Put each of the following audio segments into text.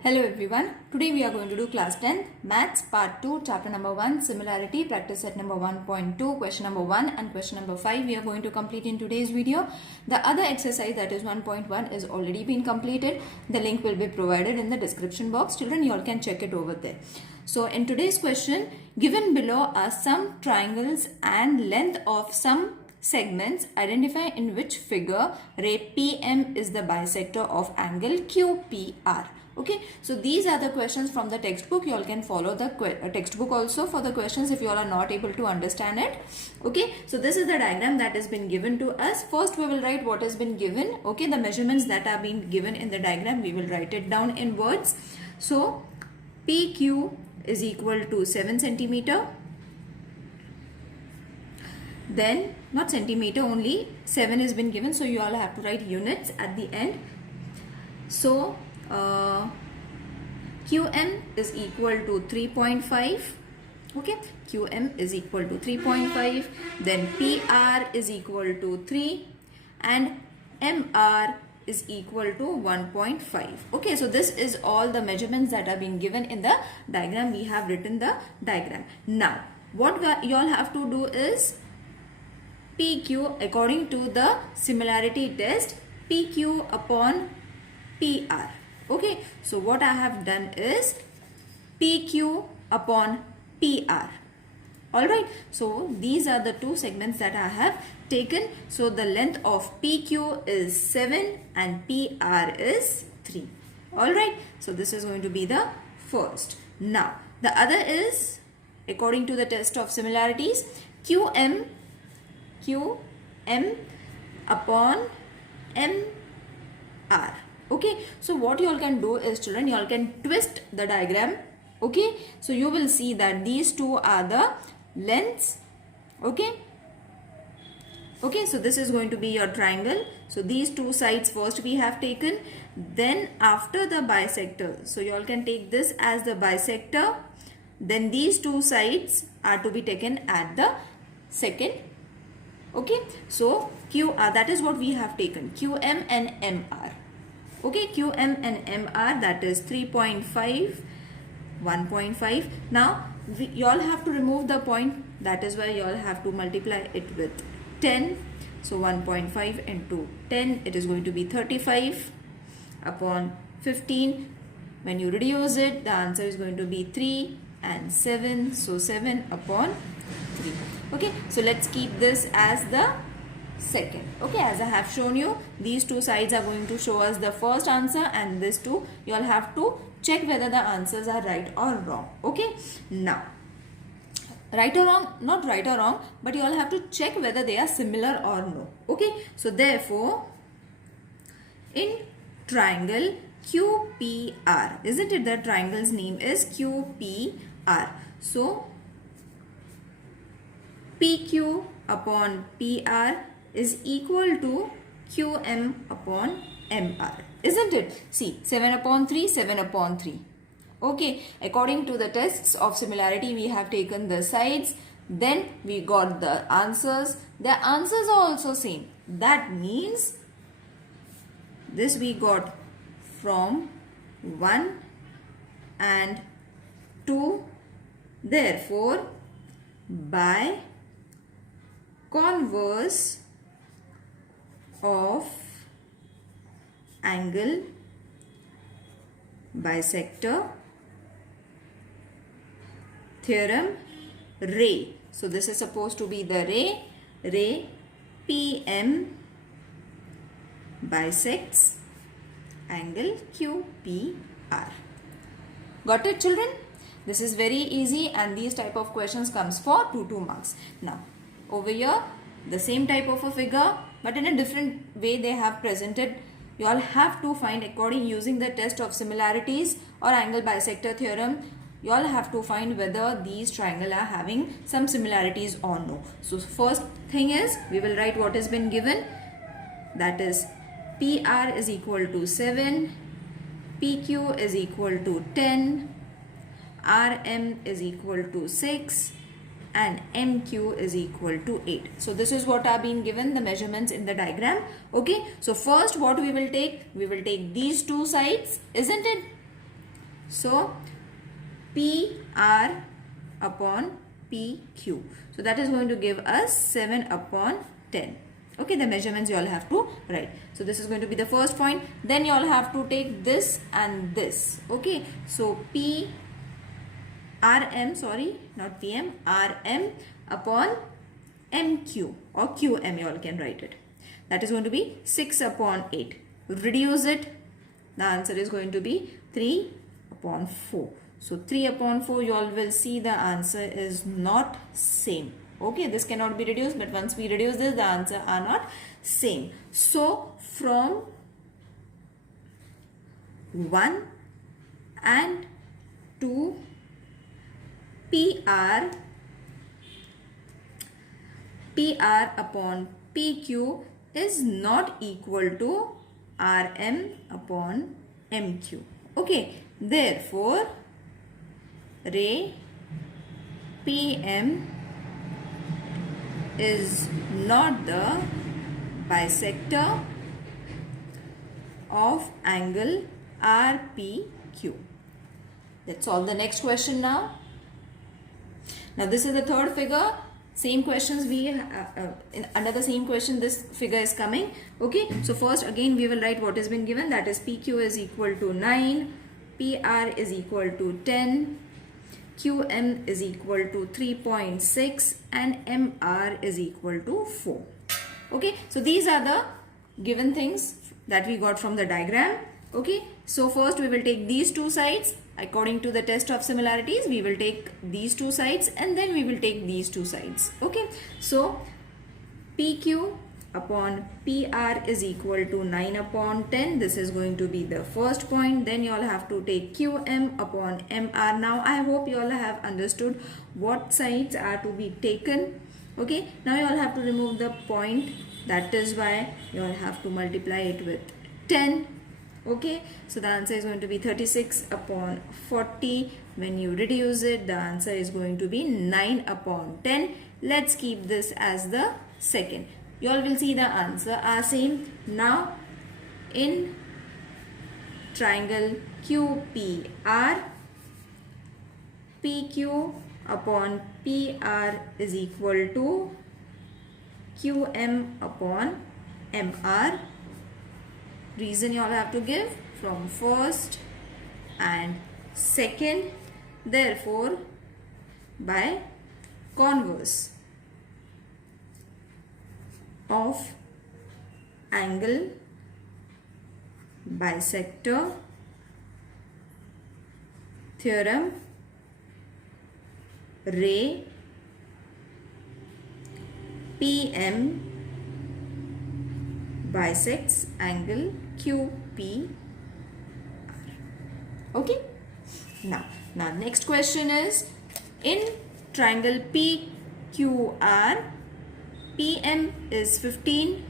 Hello everyone, today we are going to do class 10 maths part 2 chapter number 1 similarity practice set number 1.2 question number 1 and question number 5 we are going to complete in today's video. The other exercise that is 1.1 is already been completed. The link will be provided in the description box. Children, you all can check it over there. So in today's question, given below are some triangles and length of some segments. Identify in which figure ray PM is the bisector of angle QPR. Okay, so these are the questions from the textbook. You all can follow the textbook also for the questions if you all are not able to understand it. Okay, so this is the diagram that has been given to us. First we will write what has been given. Okay, the measurements that are being given in the diagram, we will write it down in words. So PQ is equal to 7 centimeter. Then not centimeter only, 7 has been given, so you all have to write units at the end. So QM is equal to 3.5. okay, QM is equal to 3.5. then PR is equal to 3 and MR is equal to 1.5. okay, so this is all the measurements that are being given in the diagram. We have written the diagram. Now what you all have to do is PQ according to the similarity test, PQ upon PR. Okay, so what I have done is PQ upon PR. Alright, so these are the two segments that I have taken. So the length of PQ is 7 and PR is 3. Alright, so this is going to be the first. Now the other is according to the test of similarities, QM upon MR. Okay, so what you all can do is, children, you all can twist the diagram. Okay, so you will see that these two are the lengths. Okay, so this is going to be your triangle. So these two sides first we have taken, then after the bisector, so you all can take this as the bisector, then these two sides are to be taken at the second. Okay, so QR, that is what we have taken, QM and MR. Okay, QM and MR, that is 3.5, 1.5. Now you all have to remove the point, that is why you all have to multiply it with 10. So 1.5 into 10, it is going to be 35 upon 15. When you reduce it, the answer is going to be 3 and 7. So 7 upon 3. Okay, so let's keep this as the second. Okay, as I have shown you, these two sides are going to show us the first answer, and this two you all have to check whether the answers are right or wrong. Okay, now right or wrong, not right or wrong, but you all have to check whether they are similar or no. Okay, so therefore in triangle QPR, isn't it, the triangle's name is QPR, so PQ upon PR is equal to QM upon MR, isn't it? See, 7 upon 3, 7 upon 3. Okay, according to the tests of similarity, we have taken the sides, then we got the answers. The answers are also same. That means this we got from 1 and 2. Therefore, by converse of angle bisector theorem, ray, so this is supposed to be the ray PM bisects angle QPR. Got it, children? This is very easy, and these type of questions comes for 2 marks. Now over here, the same type of a figure, but in a different way they have presented. You all have to find, according using the test of similarities or angle bisector theorem, you all have to find whether these triangles are having some similarities or no. So first thing is, we will write what has been given, that is PR is equal to 7, PQ is equal to 10, RM is equal to 6, and MQ is equal to 8. So this is what are being given, the measurements in the diagram. Okay, so first what we will take these two sides, isn't it? So PR upon PQ. So that is going to give us 7 upon 10. Okay, the measurements you all have to write. So this is going to be the first point. Then you all have to take this and this. Okay, so RM, sorry, not PM, RM upon MQ or QM, you all can write it. That is going to be 6 upon 8. Reduce it. The answer is going to be 3 upon 4. So 3 upon 4, you all will see the answer is not same. Okay, this cannot be reduced, but once we reduce this, the answer are not same. So from 1 and 2, PR upon PQ is not equal to RM upon MQ. Okay, therefore ray PM is not the bisector of angle RPQ. Let's solve the next question now. Now this is the third figure. Same questions under the same question this figure is coming. Okay, so first again we will write what has been given, that is PQ is equal to 9, PR is equal to 10, QM is equal to 3.6 and MR is equal to 4. Okay, so these are the given things that we got from the diagram. Okay, so first we will take these two sides. According to the test of similarities, we will take these two sides and then we will take these two sides. Okay, so PQ upon PR is equal to 9 upon 10. This is going to be the first point. Then you all have to take QM upon MR. Now I hope you all have understood what sides are to be taken. Okay, now you all have to remove the point. That is why you all have to multiply it with 10. Okay, so the answer is going to be 36 upon 40. When you reduce it, the answer is going to be 9 upon 10. Let's keep this as the second. You all will see the answer are same. Now in triangle QPR, PQ upon PR is equal to QM upon MR. Reason you all have to give from first and second. Therefore, by converse of angle bisector theorem, ray PM bisects angle QPR. Okay. Now next question is in triangle PQR, PM is 15.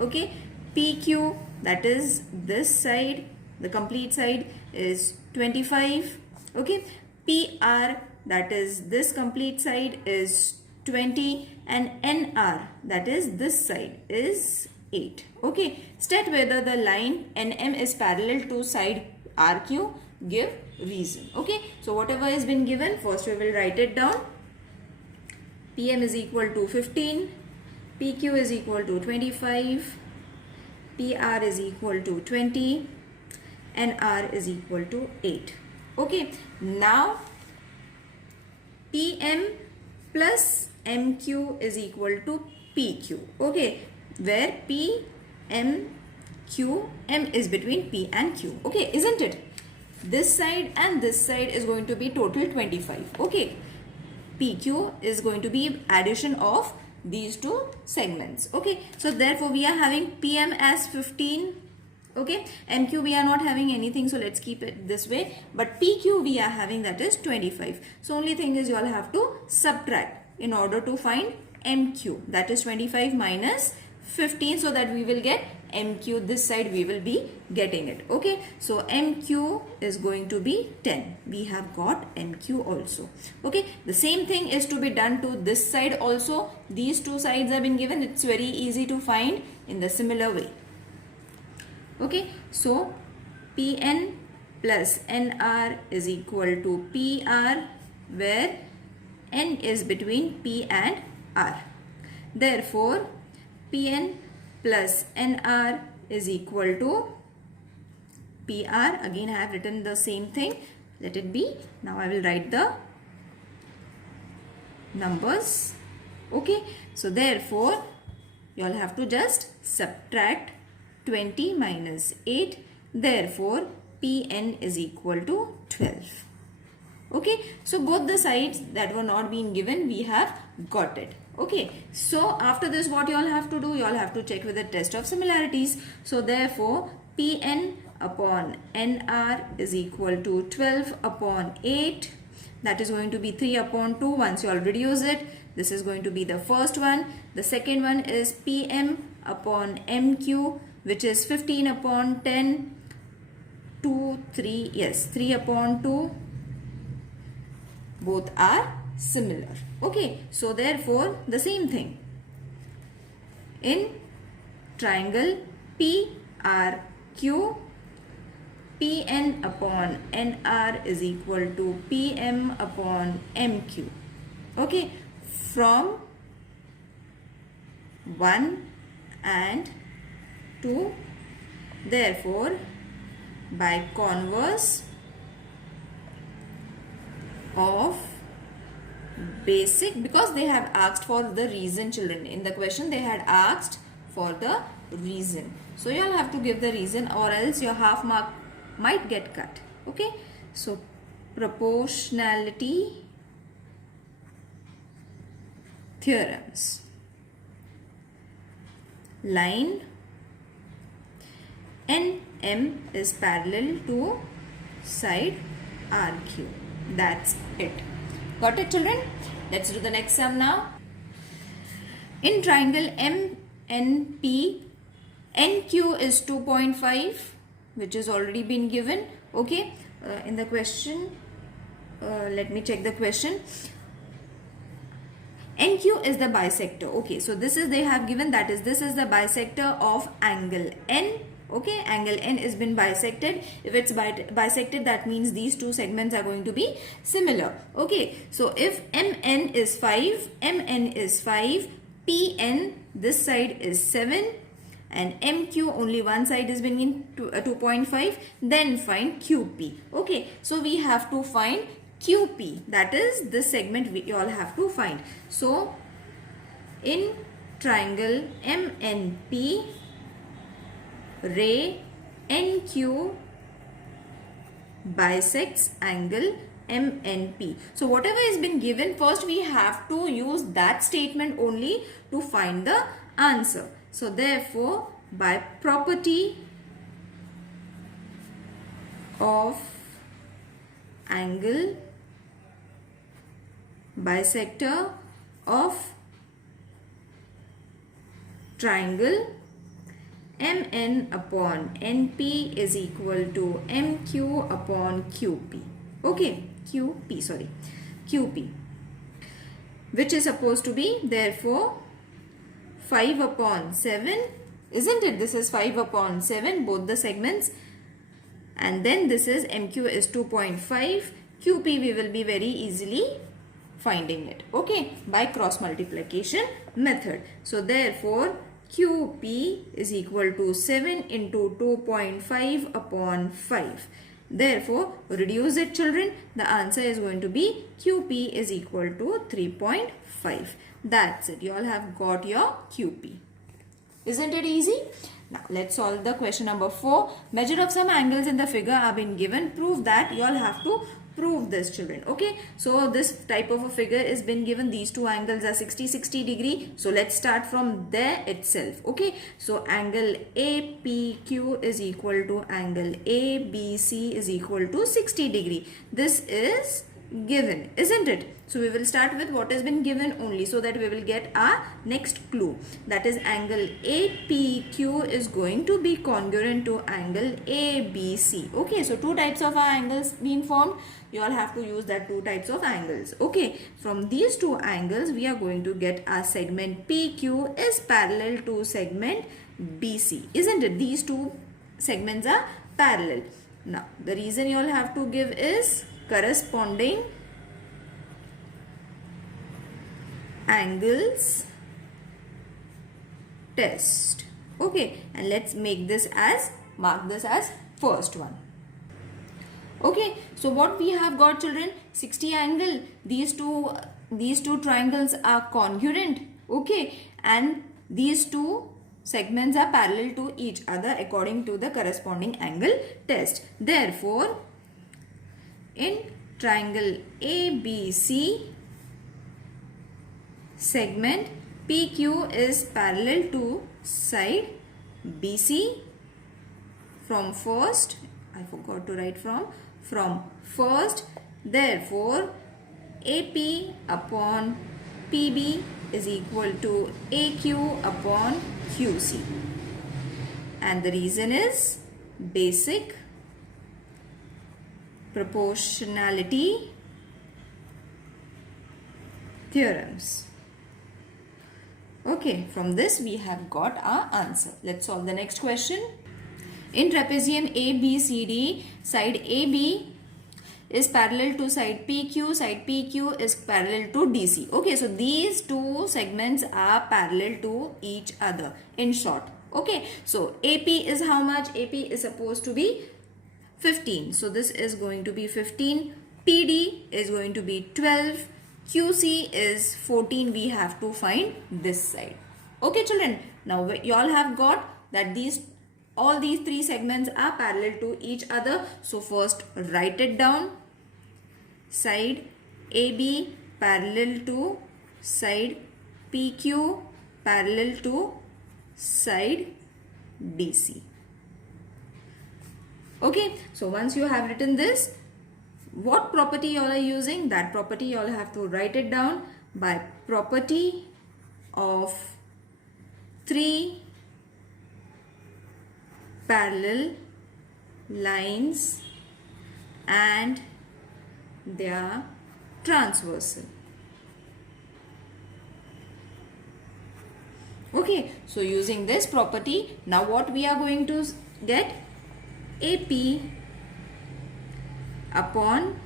Okay. PQ, that is this side, the complete side, is 25. Okay. PR, that is this complete side, is 20, and NR, that is this side, is 8. Okay, state whether the line NM is parallel to side RQ. Give reason. Okay, so whatever has been given, first we will write it down. PM is equal to 15, PQ is equal to 25, PR is equal to 20, NR is equal to 8. Okay, now PM plus MQ is equal to PQ. Okay, where P, M, Q, M is between P and Q. Okay, isn't it? This side and this side is going to be total 25. Okay, PQ is going to be addition of these two segments. Okay, so therefore we are having PM as 15. Okay, MQ we are not having anything, so let's keep it this way. But PQ we are having, that is 25. So only thing is you all have to subtract in order to find MQ, that is 25 minus 15, so that we will get MQ. This side we will be getting it. Okay, so MQ is going to be 10. We have got MQ also. Okay, the same thing is to be done to this side also. These two sides have been given. It's very easy to find in the similar way. Okay, so PN plus NR is equal to PR, where N is between P and R. Therefore, PN plus NR is equal to PR. Again, I have written the same thing. Let it be. Now I will write the numbers. Okay. So therefore, you all have to just subtract 20 minus 8. Therefore, PN is equal to 12. Okay. So both the sides that were not being given, we have got it. Okay. So after this, what you all have to do? You all have to check with the test of similarities. So therefore, PN upon NR is equal to 12 upon 8. That is going to be 3 upon 2. Once you all reduce it, this is going to be the first one. The second one is PM upon MQ, which is 15 upon 10. 2, 3, yes, 3 upon 2. Both are similar. Okay, so therefore, the same thing. In triangle PRQ, PN upon NR is equal to PM upon MQ. Okay, from 1 and 2. Therefore, by converse of basic, because they have asked for the reason, children. In the question, they had asked for the reason. So, you all have to give the reason, or else your half mark might get cut. Okay. So, proportionality theorems. Line NM is parallel to side RQ. That's it. Got it, children? Let's do the next sum now. In triangle MNP, NQ is 2.5, which has already been given. Okay, in the question, let me check the question. NQ is the bisector. Okay, so this is, they have given, that is, this is the bisector of angle N. Okay, angle N has been bisected. If it's bisected, that means these two segments are going to be similar. Okay, so if MN is 5, MN is 5, PN, this side is 7, and MQ, only one side is being in 2.5, then find QP. Okay, so we have to find QP, that is this segment we all have to find. So, in triangle MNP, ray NQ bisects angle MNP. So, whatever has been given, first we have to use that statement only to find the answer. So, therefore, by property of angle bisector of triangle MN upon NP is equal to MQ upon QP. Okay, QP, which is supposed to be, therefore, 5 upon 7, isn't it? This is 5 upon 7, both the segments. And then this is MQ is 2.5. QP we will be very easily finding it. Okay, by cross multiplication method. So, therefore, QP is equal to 7 into 2.5 upon 5. Therefore, reduce it, children. The answer is going to be QP is equal to 3.5. That's it. You all have got your QP. Isn't it easy? Now, let's solve the question number 4. Measure of some angles in the figure are been given. Prove that. You all have to prove this, children. Okay. So, this type of a figure is been given. These two angles are 60 degree. So, let's start from there itself. Okay. So, angle APQ is equal to angle ABC is equal to 60 degree. This is given, isn't it? So, we will start with what has been given only, so that we will get our next clue. That is, angle APQ is going to be congruent to angle ABC. Okay, so two types of our angles being formed. You all have to use that two types of angles. Okay, from these two angles, we are going to get our segment PQ is parallel to segment BC, isn't it? These two segments are parallel. Now the reason you all have to give is corresponding angles test. Okay, and let's make this as, mark this as first one. Okay, so what we have got, children, 60 angle, these two triangles are congruent. Okay, and these two segments are parallel to each other according to the corresponding angle test. Therefore, in triangle ABC, segment PQ is parallel to side BC from first, I forgot to write from first. Therefore, AP upon PB is equal to AQ upon QC. And the reason is basic proportionality theorems. Okay, from this we have got our answer. Let's solve the next question. In trapezium ABCD, side AB is parallel to side PQ is parallel to DC. Okay, so these two segments are parallel to each other, in short. Okay, so AP is how much? AP is supposed to be 15. So this is going to be 15. PD is going to be 12. QC is 14. We have to find this side. Okay, children. Now you all have got that all these three segments are parallel to each other. So first write it down. Side AB parallel to side PQ parallel to side DC. Okay, so once you have written this, what property you all are using? That property you all have to write it down by property of three parallel lines and their transversal. Okay, so using this property, now what we are going to get? AP upon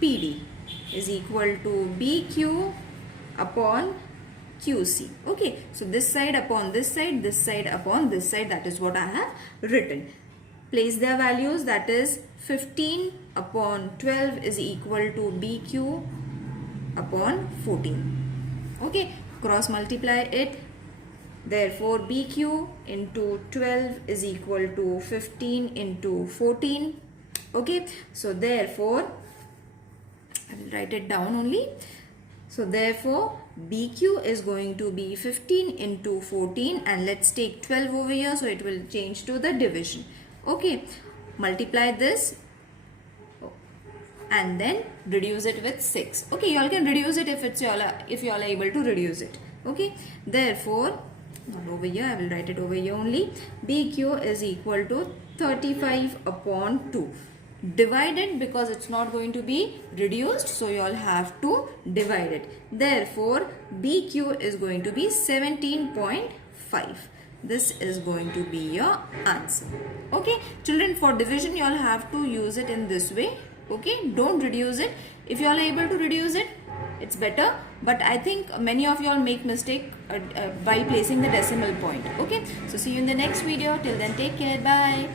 PD is equal to BQ upon QC. Okay, so this side upon this side upon this side, that is what I have written. Place their values, that is 15 upon 12 is equal to BQ upon 14. Okay, cross multiply it. Therefore, BQ into 12 is equal to 15 into 14. Okay, so therefore, I will write it down only. So therefore, BQ is going to be 15 into 14, and let's take 12 over here, so it will change to the division. Okay, multiply this and then reduce it with 6. Okay, you all can reduce it if you all are able to reduce it. Okay, therefore, not over here, I will write it over here only. BQ is equal to 35 upon 2. Divided, because it's not going to be reduced, so you all have to divide it. Therefore, BQ is going to be 17.5. This is going to be your answer. Okay, children, for division you all have to use it in this way. Okay, don't reduce it. If you all are able to reduce it, it's better, but I think many of you all make mistake while placing the decimal point. Okay, so see you in the next video. Till then, take care. Bye.